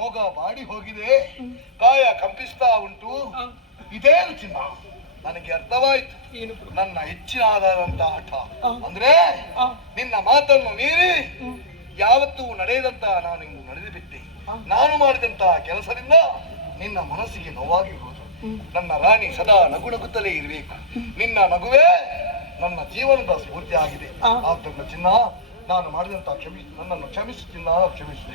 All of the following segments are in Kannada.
ಮೊಗ ಬಾಡಿ ಹೋಗಿದೆ, ಕಾಯ ಕಂಪಿಸ್ತಾ ಉಂಟು. ಇದೇನು ಚಿನ್ನ? ನನಗೆ ಅರ್ಥವಾಯ್ತು. ನನ್ನ ಹೆಚ್ಚಿನ ಆಧಾರಂತ ಆಟ ಅಂದ್ರೆ ನಿನ್ನ ಮಾತನ್ನು ಮೀರಿ ಯಾವತ್ತೂ ನಡೆಯದಂತ ನಾನು ಇಂದು ನಡೆದು ಬಿಟ್ಟೆ. ನಾನು ಮಾಡಿದಂತಹ ಕೆಲಸದಿಂದ ನಿನ್ನ ಮನಸ್ಸಿಗೆ ನೋವಾಗಿರುವುದು. ನನ್ನ ರಾಣಿ ಸದಾ ನಗು ನಗುತ್ತಲೇ ಇರಬೇಕು. ನಿನ್ನ ನಗುವೇ ನನ್ನ ಜೀವನದ ಸ್ಫೂರ್ತಿ ಆಗಿದೆ. ಆದ್ದರಿಂದ ಚಿನ್ನ, ನಾನು ಮಾಡಿದಂತ ನನ್ನನ್ನು ಕ್ಷಮಿಸು ಚಿನ್ನ, ಕ್ಷಮಿಸು.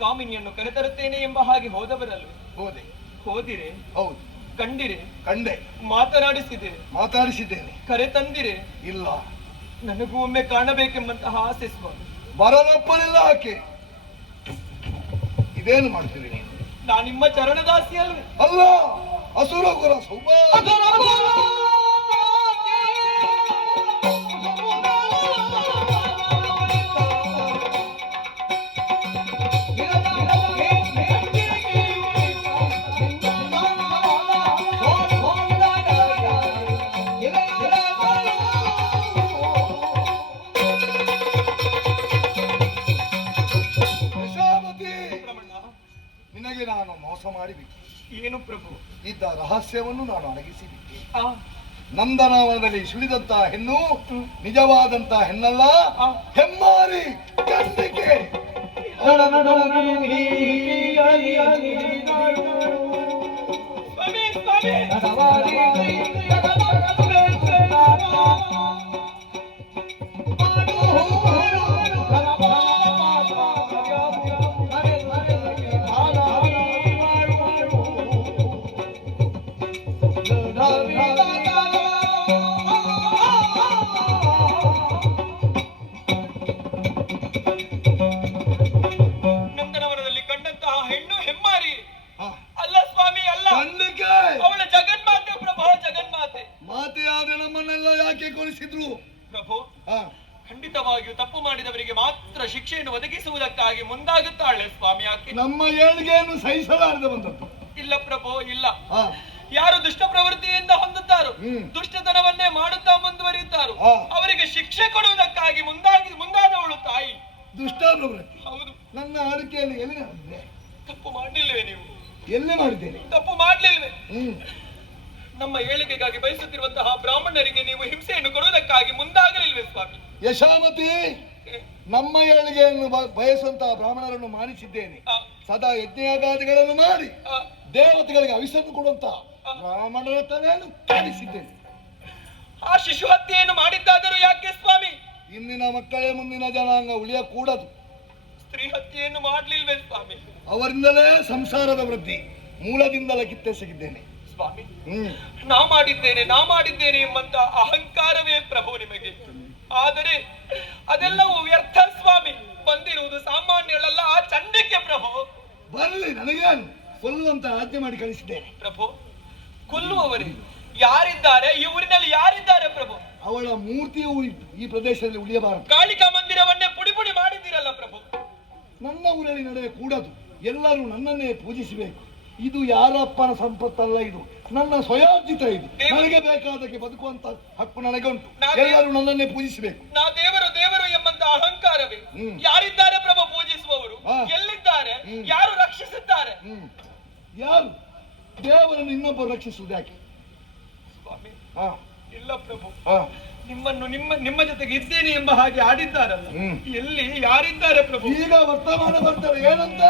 ಕಾಮಿನಿಯನ್ನು ಕರೆತರುತ್ತೇನೆ ಎಂಬ ಹಾಗೆ ಹೋದವರಲ್ಲ. ಹೋದಿರೆ? ಹೌದು. ಕಂಡಿರೆ? ಕಂಡೆ. ಮಾತನಾಡಿಸಿದ್ದೇನೆ. ಕರೆ ತಂದಿರೆ? ಇಲ್ಲ. ನನಗೂ ಒಮ್ಮೆ ಕಾಣಬೇಕೆಂಬಂತಹ ಆಸೆ ಸ್ವಾಮಿ. ಬರಲಪ್ಪಲಿಲ್ಲ ಆಕೆ. ಇದೇನು ಮಾಡ್ತೀರಿ ನೀನು? ನಾ ನಿಮ್ಮ ಚರಣದಾಸಿ ಅಲ್ವೇ? ಅಲ್ಲ, ಅಸುರಗುರ ಸೌಭಾಗ್ಯ. ನಿನಗೆ ನಾನು ಮೋಸ ಮಾಡಿಬಿಟ್ಟೆ. ಏನು ಪ್ರಭು? ಇದ್ದ ರಹಸ್ಯವನ್ನು ನಾನು ಅಡಗಿಸಿಬಿಟ್ಟೆ. ನಂದನವನದಲ್ಲಿ ಸುಳಿದಂತಹ ಹೆಣ್ಣು ನಿಜವಾದಂತಹ ಹೆಣ್ಣಲ್ಲ, ಹೆಮ್ಮಾರಿ ಗಂಡಿಕೆ. ನಂದನವನದಲ್ಲಿ ಕಂಡಂತಹ ಹೆಣ್ಣು ಹೆಮ್ಮಾರಿ ಅಲ್ಲ ಸ್ವಾಮಿ, ಅಲ್ಲ. ಅವಳ ಜಗನ್ಮಾತೆ ಪ್ರಭು, ಜಗನ್ಮಾತೆ. ಮಾತೆಯಾದ ನಮ್ಮನ್ನೆಲ್ಲ ಯಾಕೆ ಕೊಲಿಸಿದ್ರು ಪ್ರಭು? ಖಂಡಿತವಾಗಿಯೂ ತಪ್ಪು ಮಾಡಿದವರಿಗೆ ಮಾತ್ರ ಶಿಕ್ಷೆಯನ್ನು ಒದಗಿಸುವುದಕ್ಕಾಗಿ ಮುಂದಾಗುತ್ತಾಳೆ ಸ್ವಾಮಿ ಆಕೆ. ನಮ್ಮ ಏಳಿಗೆಯನ್ನು ಸಹಿಸಲಾರದೆ ಬಂದದ್ದು. ಇಲ್ಲ ಪ್ರಭು, ಇಲ್ಲ. ಯಾರು ದುಷ್ಟ ಪ್ರವೃತ್ತಿಯಿಂದ ಹೊಂದುತ್ತಾರೋ, ದುಷ್ಟತನವನ್ನೇ ಮಾಡುತ್ತಾ ಮುಂದುವರಿಯುತ್ತಾರೋ, ಅವರಿಗೆ ಶಿಕ್ಷೆ ಕೊಡುವುದಕ್ಕಾಗಿ ಮುಂದಾದವಳು ತಾಯಿ. ದುಷ್ಟ ಪ್ರವೃತ್ತಿ? ಹೌದು. ನನ್ನ ಅಡಿಕೆಯಲ್ಲಿ ಎಲ್ಲಿ ಮಾಡಿದ್ದೆ? ತಪ್ಪು ಮಾಡಲಿಲ್ವೇ ನೀವು? ಎಲ್ಲಿ ಮಾಡಿದ್ದೇನೆ? ತಪ್ಪು ಮಾಡಲಿಲ್ವೇ? ನಮ್ಮ ಏಳಿಗೆಗಾಗಿ ಬಯಸುತ್ತಿರುವಂತಹ ಬ್ರಾಹ್ಮಣರಿಗೆ ನೀವು ಹಿಂಸೆಯನ್ನು ಕೊಡುವುದಕ್ಕಾಗಿ ಮುಂದಾಗಲಿಲ್ವೇ ಸ್ವಾಮಿ? ಯಶಾಮತಿ, ನಮ್ಮ ಏಳಿಗೆಯನ್ನು ಬಯಸುವಂತಹ ಬ್ರಾಹ್ಮಣರನ್ನು ಮಾನಿಸಿದ್ದೇನೆ. ಸದಾ ಯಜ್ಞಯಾಗಾದಿಗಳನ್ನು ಮಾಡಿ ದೇವತೆಗಳಿಗೆ ಅವಿಸನ್ನು ಕೊಡುವಂತಹ ಬ್ರಾಹ್ಮಣರ ತಲೆಯನ್ನು ಕಾಣಿಸಿದ್ದೇನೆ. ಆ ಶಿಶು ಹತ್ಯೆಯನ್ನು ಮಾಡಿದ್ದಾದರೂ ಯಾಕೆ ಸ್ವಾಮಿ? ಇಂದಿನ ಮಕ್ಕಳೇ ಮುಂದಿನ ಜನಾಂಗ ಉಳಿಯಕೂಡದು. ಸ್ತ್ರೀ ಹತ್ಯೆಯನ್ನು ಮಾಡಲಿಲ್ವೇ ಸ್ವಾಮಿ? ಅವರಿಂದಲೇ ಸಂಸಾರದ ವೃದ್ಧಿ ಮೂಲದಿಂದಲೇ ಕಿತ್ತೆಸಗಿದ್ದೇನೆ ಸ್ವಾಮಿ. ನಾ ಮಾಡಿದ್ದೇನೆ ಎಂಬಂತ ಅಹಂಕಾರವೇ ಪ್ರಭು ನಿಮಗೆ. ಆದರೆ ಅದೆಲ್ಲವೂ ವ್ಯರ್ಥ ಸ್ವಾಮಿ. ಬಂದಿರುವುದು ಸಾಮಾನ್ಯಳಲ್ಲ, ಆ ಚಂಡಿಕೆ ಪ್ರಭು. ಬರಲಿ, ನನಗೇನು ಕೊಲ್ಲುವಂತ ಆಜ್ಞೆ ಮಾಡಿ ಕಳಿಸಿದ್ದೇನೆ ಪ್ರಭು. ಕೊಲ್ಲುವವರೇ ಯಾರಿದ್ದಾರೆ ಈ ಊರಿನಲ್ಲಿ? ಯಾರಿದ್ದಾರೆ ಪ್ರಭು? ಅವಳ ಮೂರ್ತಿಯು ಈ ಪ್ರದೇಶದಲ್ಲಿ ಉಳಿಯಬಾರದು. ಕಾಳಿಕಾ ಮಂದಿರವನ್ನೇ ಪುಡಿ ಪುಡಿ ಮಾಡಿದ್ದೀರಲ್ಲ ಪ್ರಭು. ನನ್ನ ಊರಲ್ಲಿ ನಡೆಯ ಕೂಡದು. ಎಲ್ಲರೂ ನನ್ನನ್ನೇ ಪೂಜಿಸಬೇಕು. ಇದು ಯಾರಪ್ಪನ ಸಂಪತ್ತಲ್ಲ, ಇದು ನನ್ನ ಸ್ವಯಾರ್ಜಿತ. ಇದು ನನಗೆ ಬೇಕಾದಕ್ಕೆ ಬದುಕುವಂತ ಹಕ್ಕು ನನಗೆ ಉಂಟು. ಎಲ್ಲರೂ ನನ್ನನ್ನೇ ಪೂಜಿಸಬೇಕು. ನಾ ದೇವರು ದೇವರು ಎಂಬಂತ ಅಹಂಕಾರವೇ. ಯಾರಿದ್ದಾರೆ ಪ್ರಭು ಪೂಜಿಸುವವರು? ಎಲ್ಲಿದ್ದಾರೆ? ಯಾರು ರಕ್ಷಿಸುತ್ತಾರೆ? ಯಾರು? ದೇವರನ್ನು ಇನ್ನೊಬ್ಬರು ರಕ್ಷಿಸುವುದು ಯಾಕೆ ಸ್ವಾಮಿ? ಇಲ್ಲ ಪ್ರಭು, ನಿಮ್ಮನ್ನು ನಿಮ್ಮ ಜೊತೆಗೆ ಇದ್ದೇನೆ ಎಂಬ ಹಾಗೆ ಆಡಿದ್ದಾರಲ್ಲ, ಎಲ್ಲಿ ಯಾರಿದ್ದಾರೆ ಪ್ರಭು? ಈಗ ವರ್ತಮಾನ ಬರ್ತಾರೆ ಏನಂತ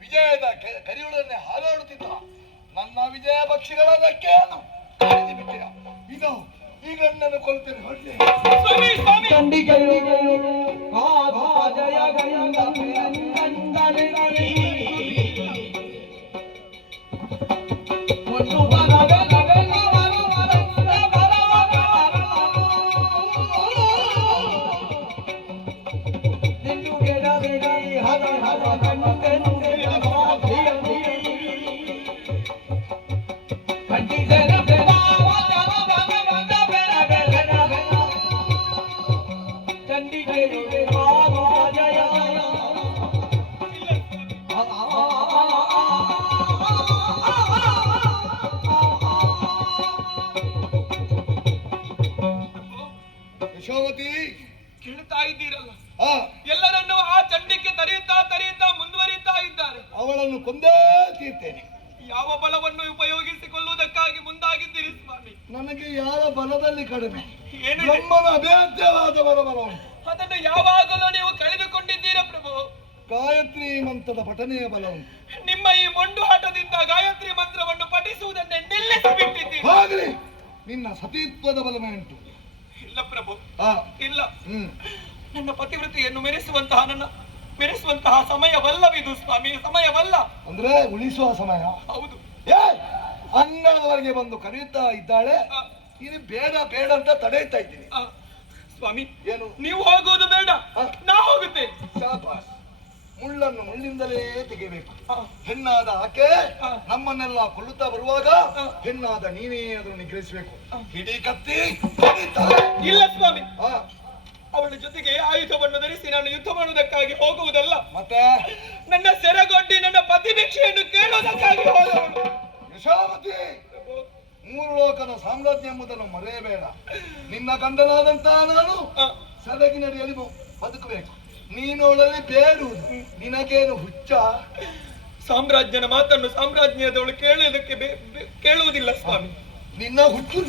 ವಿಜಯದ ಕರಿಯುಳನ್ನೇ ಹಾರಾಡುತ್ತಿದ್ದ ನನ್ನ ವಿಜಯ ಪಕ್ಷಿಗಳನ್ನಕ್ಕೇನು ಬಿಟ್ಟಿಯ ಇದು ಈಗ ನನ್ನ ಕೊಲ್ತೇನೆ ಹೊರಟೆ ಯಶೋಮತಿ ಕೇಳ್ತಾ ಇದ್ದೀರಲ್ಲ, ಆ ಎಲ್ಲರನ್ನು ಆ ಚಂಡಿಕೆ ತರೆಯುತ್ತಾ ಮುಂದುವರಿಯುತ್ತಾ ಇದ್ದಾರೆ. ಅವಳನ್ನು ಕೊಂದೇ ತೀರ್ತೇನೆ. ಯಾವ ಬಲವನ್ನು ಉಪಯೋಗಿಸಿಕೊಳ್ಳುವುದಕ್ಕಾಗಿ ಮುಂದಾಗಿದ್ದೀರಿ ಸ್ವಾಮಿ? ನನಗೆ ಯಾರ ಬಲದಲ್ಲಿ ಕಡಿಮೆ, ಏನು ನಮ್ಮನ ಅಭೇದ್ಯವಾದ ಬಲ ಉಂಟು. ಅದನ್ನು ಯಾವಾಗಲೂ ನೀವು ಕಳೆದುಕೊಂಡಿದ್ದೀರ ಪ್ರಭು. ಗಾಯತ್ರಿ ಮಂತ್ರದ ಪಠನೆಯ ಬಲ ಉಂಟು. ನಿಮ್ಮ ಈ ಮೊಂಡು ಹಠದಿಂದ ಗಾಯತ್ರಿ ಮಂತ್ರವನ್ನು ಪಠಿಸುವುದನ್ನೇ ನಿಲ್ಲಿಸಿಬಿಟ್ಟಿದ್ದೀರಿ. ಹಾಗಲಿ ನಿನ್ನ ಸತೀತ್ವದ ಬಲವೇ ಉಂಟು. ಇಲ್ಲ ಪ್ರಭು, ಆ ಇಲ್ಲ. ನನ್ನ ಪತಿವ್ರತೆಯನ್ನು ಮೆರೆಸುವಂತಹ ಸಮಯವಲ್ಲವಿದು ಸ್ವಾಮಿ, ಸಮಯವಲ್ಲ. ಅಂದ್ರೆ ಉಳಿಸುವ ಸಮಯ. ಹೌದು. ಅಂಗಳದವರೆಗೆ ಬಂದು ಕರೆಯುತ್ತಾ ಇದ್ದಾಳೆ, ಇದು ಬೇಡ ಬೇಡ ಅಂತ ತಡೆಯುತ್ತಾ ಇದ್ದೀನಿ. ಸ್ವಾಮಿ, ಏನು ನೀವು ಹೋಗುವುದು ಬೇಡ, ನಾ ಹೋಗುತ್ತೇನೆ. ಶಾಬಾಸ್. ಮುಳ್ಳನ್ನು ಮುಳ್ಳಿಂದಲೇ ತೆಗೆಯಬೇಕು. ಹೆಣ್ಣಾದ ಆಕೆ ನಮ್ಮನ್ನೆಲ್ಲ ಕೊಲ್ಲುತ್ತಾ ಬರುವಾಗ ಹೆಣ್ಣಾದ ನೀನೇ ಅದನ್ನು ನಿಗ್ರಹಿಸಬೇಕು. ಹಿಡಿ ಕತ್ತಿ ಇಲ್ಲ ಸ್ವಾಮಿ, ಅವಳ ಜೊತೆಗೆ ಆಯುಧವನ್ನು ಧರಿಸಿ ನಾನು ಯುದ್ಧ ಮಾಡುವುದಕ್ಕಾಗಿ ಹೋಗುವುದಲ್ಲ, ಮತ್ತೆ ನನ್ನ ಸೆರೆಗೊಡ್ಡಿ ನನ್ನ ಪತಿ ಭಿಕ್ಷೆಯನ್ನು ಕೇಳುವುದಕ್ಕಾಗಿ ಹೋದವಳು. ಯಶೋಮತಿ, ಮೂರು ಲೋಕದ ಸಾಮ್ರಾಜ್ಯ ಎಂಬುದನ್ನು ಮರೆಯಬೇಡ. ನಿನ್ನ ಗಂಡನಾದಂತಹ ನಾನು ಸೆರಗಿನಡಿಯಲ್ಲಿ ಬದುಕಬೇಕು. ನೀನೋಳಲ್ಲಿ ಬೇಡುವುದು ನಿನಗೇನು ಹುಚ್ಚ? ಸಾಮ್ರಾಜ್ಯನ ಮಾತನ್ನು ಸಾಮ್ರಾಜ್ಯದವಳು ಕೇಳುವುದಿಲ್ಲ ಸ್ವಾಮಿ. ನಿನ್ನ ಹುಚ್ಚು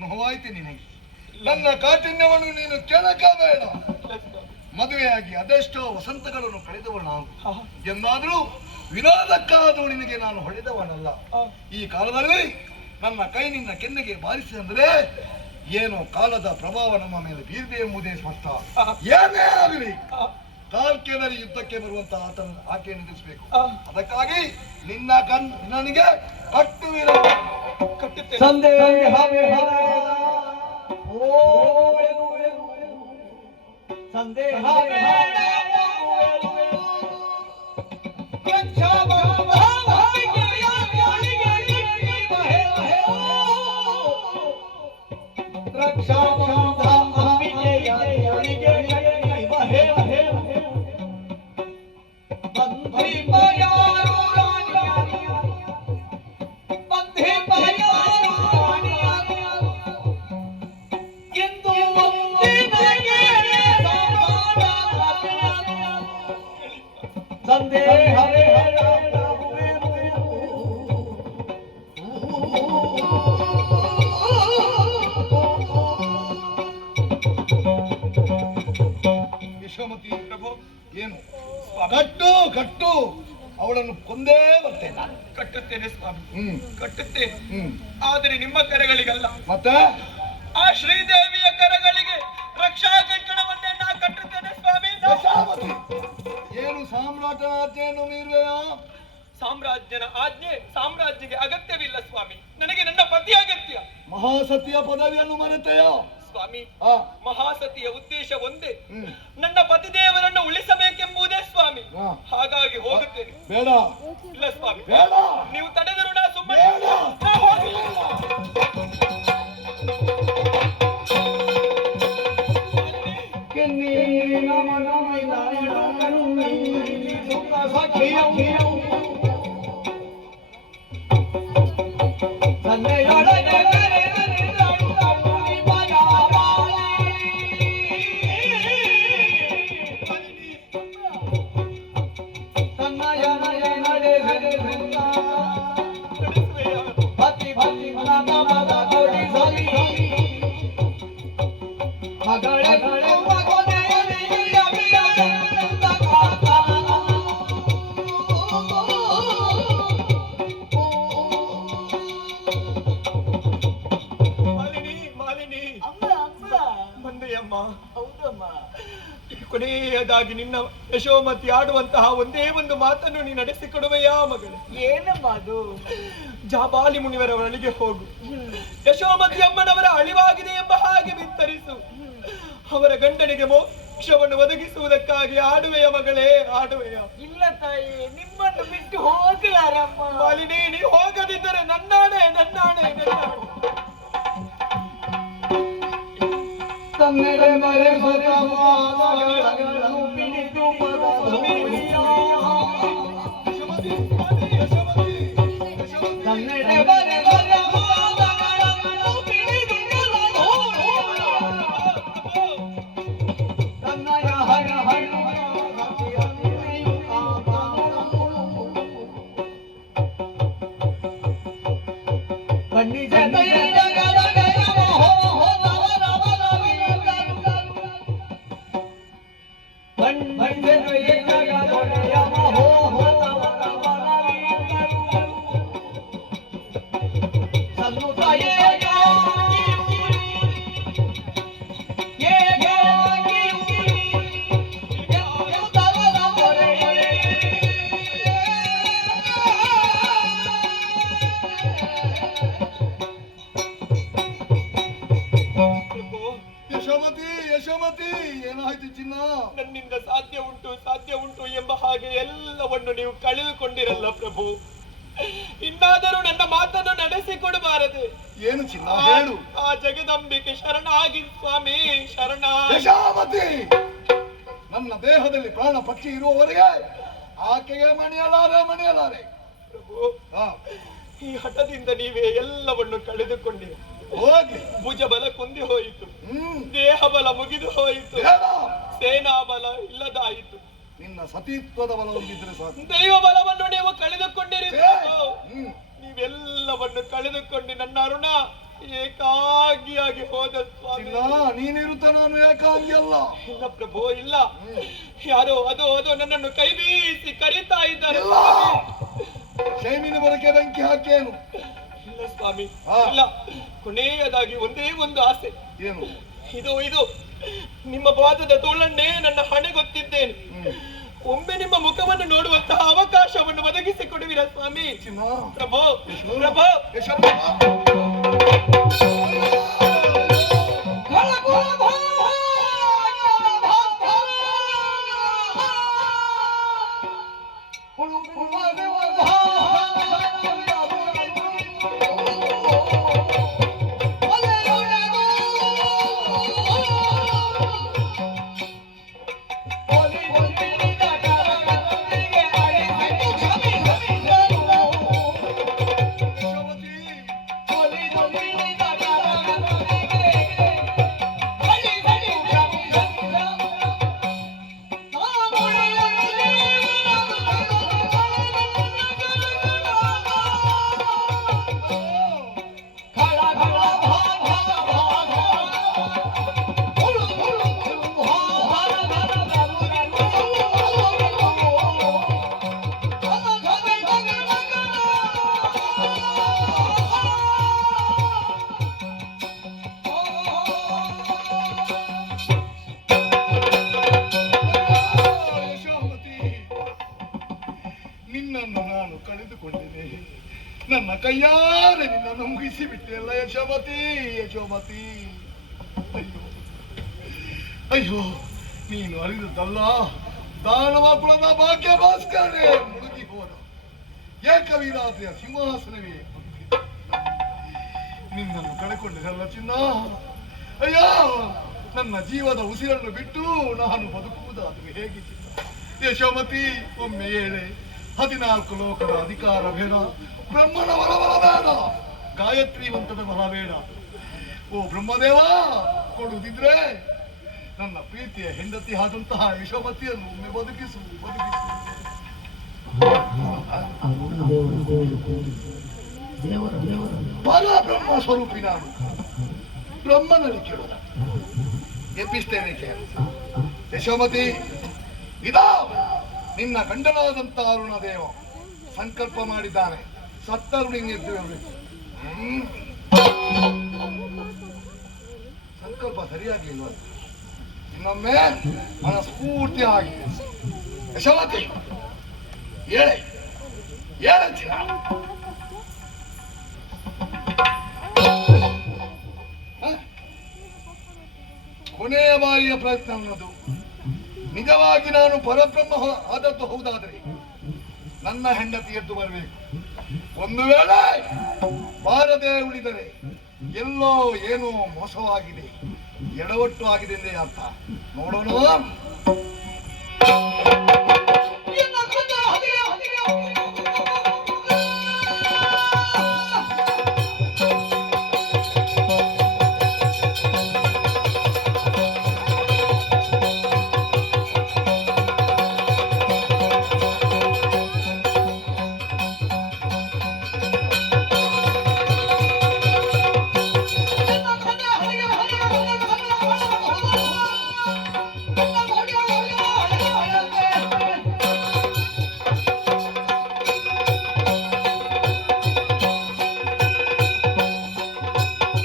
ನೋವಾಯ್ತು ನಿನಗೆ. ನನ್ನ ಕಾಠಿಣ್ಯವನ್ನು ನೀನು ಕೆಣಕಬೇಡ. ಮದುವೆಯಾಗಿ ಅದೆಷ್ಟೋ ವಸಂತಗಳನ್ನು ಕಳೆದವಳು ನಾನು. ಎಂದಾದ್ರೂ ವಿನೋದಕ್ಕಾದರೂ ನಿನಗೆ ನಾನು ಹೊಡೆದವನಲ್ಲ. ಈ ಕಾಲದಲ್ಲಿ ನನ್ನ ಕೈ ನಿನ್ನ ಕೆನ್ನೆಗೆ ಬಾರಿಸಿದಂದ್ರೆ ಏನೋ ಕಾಲದ ಪ್ರಭಾವ ನಮ್ಮ ಮೇಲೆ ಬೀರಿದೆ ಎಂಬುದೇ ಸ್ಪಷ್ಟ. ಏನೇ ಆಗಲಿ ತಾಲ್ಕೆದಲ್ಲಿ ಯುದ್ಧಕ್ಕೆ ಬರುವಂತಹ ಆಕೆಯನ್ನು ನಿಲ್ಲಿಸಬೇಕು. ಅದಕ್ಕಾಗಿ ನಿನ್ನ ನನಗೆ ಕಟ್ಟುವಿರ ಕಟ್ಟುತ್ತೇನೆ. ಯಶೋಮತಿ, ಪ್ರಭು ಏನು ಸ್ವಾಮಿ, ಕಟ್ಟು ಕಟ್ಟು, ಅವಳನ್ನು ಕೊಂದೇ ಬರ್ತೇನೆ ನಾನು. ಕಟ್ಟುತ್ತೇನೆ ಸ್ವಾಮಿ, ಹ್ಮ್ ಕಟ್ಟುತ್ತೇನೆ. ಹ್ಮ್ ಆದರೆ ನಿಮ್ಮ ಕರಗಳಿಗಲ್ಲ, ಮತ್ತೆ ಆ ಶ್ರೀದೇವಿಯ ಕರಗಳಿಗೆ ರಕ್ಷಾ ಕಂಕಣವನ್ನೇ ನಾ ಕಟ್ಟುತ್ತೇನೆ ಸ್ವಾಮಿ. ದಶಾವತಿ, ಏನು ಸಾಮ್ರಾಟನ ಆಜ್ಞೆಯನ್ನು ಮೀರುವೆಯ? ಸಾಮ್ರಾಜ್ಯನ ಆಜ್ಞೆ ಸಾಮ್ರಾಜ್ಯಕ್ಕೆ ಅಗತ್ಯವಿಲ್ಲ ಸ್ವಾಮಿ, ನನಗೆ ನನ್ನ ಪತಿ ಅಗತ್ಯ. ಮಹಾಸತಿಯ ಪದವಿಯನ್ನು ಮರೆತೆಯೋ? ಸ್ವಾಮಿ, ಆ ಮಹಾಸತಿಯ ಉದ್ದೇಶ ಒಂದೇ, ಹ್ಮ್ ನನ್ನ ಪತಿದೇವರನ್ನು ಉಳಿಸಬೇಕೆಂಬುದೇ ಸ್ವಾಮಿ. ಹಾ. ಹಾಗಾಗಿ ಹೋಗುತ್ತೇನೆ. ಬೇಡ ಇಲ್ಲ ಸ್ವಾಮಿ, ಬೇಡ ನೀವು ತಡೆದರು ನಾ ಸುಮ್ಮನೆ ಬೇಡ. ನಾ ಹೋಗಿಲ್ಲ. ಕೊನೆಯದಾಗಿ ನಿನ್ನ ಯಶೋಮತಿ ಆಡುವಂತಹ ಒಂದೇ ಒಂದು ಮಾತನ್ನು ನೀ ನಡೆಸಿಕೊಡುವೆಯಾ ಮಗಳೇ? ಏನಮ್ಮ ಅದು? ಜಾಬಾಲಿ ಮುನಿವರ ಒಳಗೆ ಹೋಗು, ಯಶೋಮತಿ ಅಮ್ಮನವರ ಅಳಿವಾಗಿದೆ ಎಂಬ ಹಾಗೆ ಬಿತ್ತರಿಸು, ಅವರ ಗಂಡನಿಗೆ ಮೋಕ್ಷವನ್ನು ಒದಗಿಸುವುದಕ್ಕಾಗಿ ಆಡುವೆಯ ಮಗಳೇ, ಆಡುವೆಯ? ಇಲ್ಲ ತಾಯಿ, ನಿಮ್ಮನ್ನು ಬಿಟ್ಟು ಹೋಗಲಾರಮ್ಮ. ಮಾಲಿನಿ, ನೀ ಹೋಗದಿದ್ದರೆ ನನ್ನಾಣೆ ನನ್ನಾಣೆ ನನ್ನಾಣೆ. ತನ್ನೆಡೆ ಮರೆ ಬರವಾದಗಳನ್ನು ಪಿಡಿದು ಬರಲುಯ್ಯ. ತನ್ನೆಡೆ ಮರೆ ಬರವಾದಗಳನ್ನು ಪಿಡಿದು ಬರಲುಯ್ಯ. ತನ್ನಯ ಹರ ಹರ ಯಶೋಮತಿ, ಯಶೋಮತಿ, ಏನಾಯ್ತು ಚಿನ್ನ? ನನ್ನಿಂದ ಸಾಧ್ಯ ಉಂಟು ಎಂಬ ಹಾಗೆ ಎಲ್ಲವನ್ನು ನೀವು ಕಳೆದುಕೊಂಡಿರಲ್ಲ ಪ್ರಭು. ಇನ್ನಾದರೂ ನನ್ನ ಮಾತನ್ನು ನಡೆಸಿಕೊಡಬಾರದೆ? ಏನು ಚಿನ್ನ ಹೇಳು? ಆ ಜಗದಂಬಿಕೆ ಶರಣಾಗಿ ಸ್ವಾಮಿ, ಶರಣಾಗಿ. ಯಶೋಮತಿ, ನನ್ನ ದೇಹದಲ್ಲಿ ಪ್ರಾಣ ಪಕ್ಷಿ ಇರುವವರೆಗೆ ಆಕೆಗೆ ಮಣಿಯಲಾರೆ. ಪ್ರಭು, ಹಾ, ಈ ಹಠದಿಂದ ನೀವೇ ಎಲ್ಲವನ್ನು ಕಳೆದುಕೊಂಡಿರ. ಹೋಗಿ. ಭುಜ ಬಲ ಕುಂದಿ ಹೋಯಿತು, ಹ್ಮ್ ದೇಹ ಬಲ ಮುಗಿದು ಹೋಯಿತು, ಬೇಡ. ಸೇನಾ ಬಲ ಇಲ್ಲದಾಯಿತು. ನಿನ್ನ ಸತೀತ್ವದ ಬಲ ಹೊಂದಿದ್ರೆ ಸಾಕು. ದೈವ ಬಲವನ್ನು ನೀವು ಕಳೆದುಕೊಂಡಿರಿ. ಹ್ಮ್ ನೀವೆಲ್ಲವನ್ನು ಕಳೆದುಕೊಂಡು ನನ್ನ ಅರುಣ ಏಕಾಂಗಿಯಾಗಿ ಹೋದ ಸ್ವಾಮಿ. ಚಿನ್ನ, ನೀನಿರುತ್ತ ನಾನು ಏಕಾಂಗಿ ಅಲ್ಲ. ಇಲ್ಲ ಪ್ರಭು, ಇಲ್ಲ. ಯಾರೋ ಅದೋ ನನ್ನನ್ನು ಕೈ ಬೀಸಿ ಕರೀತಾ ಇದ್ದಾರೆ. ಇಲ್ಲ. ಶೈಮಿನ ಬರಕೆ ಬೆಂಕಿ ಹಾಕೇನು? ಇಲ್ಲ ಸ್ವಾಮಿ, ಹಾ. ಇಲ್ಲ. ಕೊನೆಯದಾಗಿ ಒಂದೇ ಒಂದು ಆಸೆ. ಏನು? ಇದು ನಿಮ್ಮ ಪಾದದ ತೋಳನ್ನೇ ನನ್ನ ಹಣೆ ಗೊತ್ತಿದ್ದೇನೆ. ಒಮ್ಮೆ ನಿಮ್ಮ ಮುಖವನ್ನು ನೋಡುವಂತಹ ಅವಕಾಶವನ್ನು ಒದಗಿಸಿ ಕೊಡುವಿರ ಸ್ವಾಮಿ? ಚಿನ್ನ, ಪ್ರಭು, ನನ್ನ ಕೈಯಾರೆ ನಿನ್ನನ್ನು ಮುಗಿಸಿ ಬಿಟ್ಟೆಲ್ಲ ಯಶೋಮತಿ ಯಶೋಮತಿ. ಅಯ್ಯೋ ಅಯ್ಯೋ, ನೀನು ಅರಿದದ್ದಲ್ಲ, ದಾನವ ಕುಲದ ಭಾಗ್ಯ ಭಾಸ್ಕರನೇ ಮುಳುಗಿ ಹೋದ ಏಕವೀರಾತ್ರಿಯ ಸಿಂಹಾಸನವೇ ನಿನ್ನನ್ನು ಕಳೆಕೊಂಡೆನಲ್ಲ ಚಿನ್ನ. ಅಯ್ಯೋ, ನನ್ನ ಜೀವದ ಉಸಿರನ್ನು ಬಿಟ್ಟು ನಾನು ಬದುಕುವುದಾದ್ರೆ ಹೇಗೆ ಚಿನ್ನ? ಯಶೋಮತಿ, ಒಮ್ಮೆ ಹೇಳೆ, 14 ಲೋಕದ ಅಧಿಕಾರ ಬೇಡ, ಬ್ರಹ್ಮನ ಬಲ ಬೇಡ, ಗಾಯತ್ರಿ ಮಂತ್ರದ ಬಲ ಬೇಡ. ಓ ಬ್ರಹ್ಮದೇವ, ಕೊಡುವುದಿದ್ರೆ ನನ್ನ ಪ್ರೀತಿಯ ಹೆಂಡತಿ ಆದಂತಹ ಯಶೋಮತಿಯನ್ನು ಒಮ್ಮೆ ಬದುಕಿಸು ಬದುಕಿಸು. ಪರ ಬ್ರಹ್ಮ ಸ್ವರೂಪಿ ನಾನು, ಬ್ರಹ್ಮನಲ್ಲಿ ಕೇಳೋದ ಎಬ್ಬಿಸ್ತೇನೆ ಕೇಳ. ಯಶೋಮತಿ, ಇದಾ ನಿನ್ನ ಗಂಡನಾದಂತ ಅರುಣದೇವ ಸಂಕಲ್ಪ ಮಾಡಿದ್ದಾನೆ, ಸತ್ತರು ನಿಂಗೆ ಎದ್ದು ಇರಬೇಕು. ಸಂಕಲ್ಪ ಸರಿಯಾಗ್ಲಿಲ್ವ? ಇನ್ನೊಮ್ಮೆ ಮನಸ್ಫೂರ್ತಿ ಆಗಿದೆ. ಯಶೋಮತಿ, ಹೇಳೆ ಹೇಳಚ್ಚಿನ. ಕೊನೆಯ ಬಾರಿಯ ಪ್ರಯತ್ನ ಅನ್ನೋದು. ನಿಜವಾಗಿ ನಾನು ಪರಬ್ರಹ್ಮ ಆದದ್ದು ಹೌದಾದರೆ ನನ್ನ ಹೆಂಡತಿ ಎದ್ದು ಬರಬೇಕು. ಒಂದು ವೇಳೆ ಬಾರದೆ ಉಳಿದರೆ ಎಲ್ಲೋ ಏನೋ ಮೋಸವಾಗಿದೆ, ಎಡವಟ್ಟು ಆಗಿದೆ ಎಂದೇ ಅರ್ಥ. ನೋಡೋಣ.